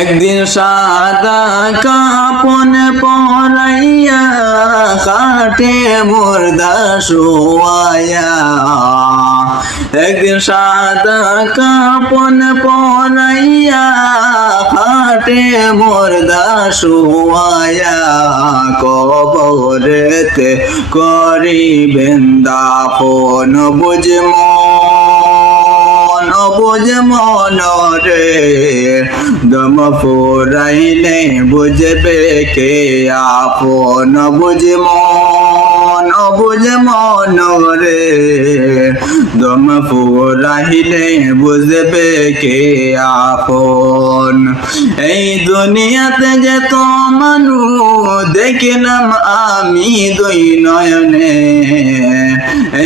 একদিন সাদা কাপন পরাইয়া কাটে মুর্দা শোয়ায়া, একদিন সাদা কাপন পরাইয়া কাটে মুর্দা শোয়ায়া, কবরেতে করিবেন দাফন বুঝ মন রে, দম ফুরাইলে বুঝবে কে আপন বুঝ মন রে, দম ফুরাইলে বুঝবে কে আপন। এই দুনিয়াতে যেত মানুষ দেখলাম আমি দুই নয়নে,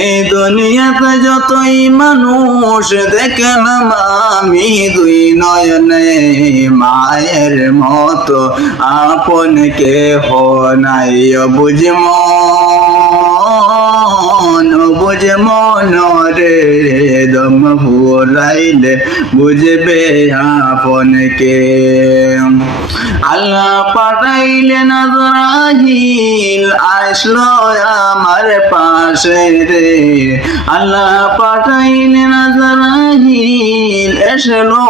এই দুনিয়াতে যতই মানুষ দেখলাম আমি দুই নয়নে, মায়ের মতো আপন কেহ নাই বুঝ মন রে, দম ফুরাইলে বুঝবে আপন কে। আল্লাহ পাঠাইলেন আজরাইল আসলো আমার পাশে রে, আল্লাহ পাঠাইলেন আজরাইল আসলো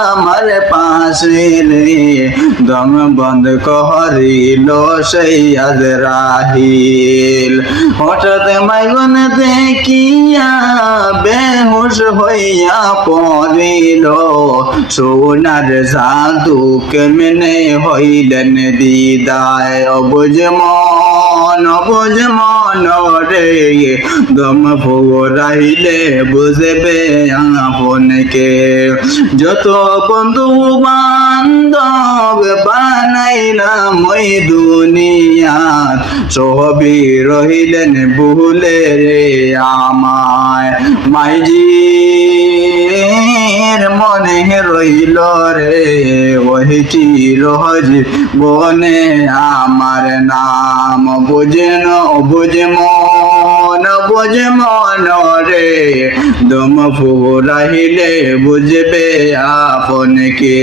আমার পাশে রে, দম বন্ধ করিল সেই আজরাইল। হঠাৎ মাইগন দেখিয়া বেহুশ হইয়া পড়িল, সোনার জাদু কেমনে হইলেন দিদায় অবুঝ মন রে, দম ফুরাইলে বুঝবে আপনকে। যত বন্ধু বান্ধব বানাইলাম ওই দুনিয়াত, সবই রহিলেন ভুলে রে আমায়, মাইজির মনে রইল রে ওই চিরজীবনে আমার নাম বুঝ মন রে, দম ফুরাইলে বুঝবে আপনকে।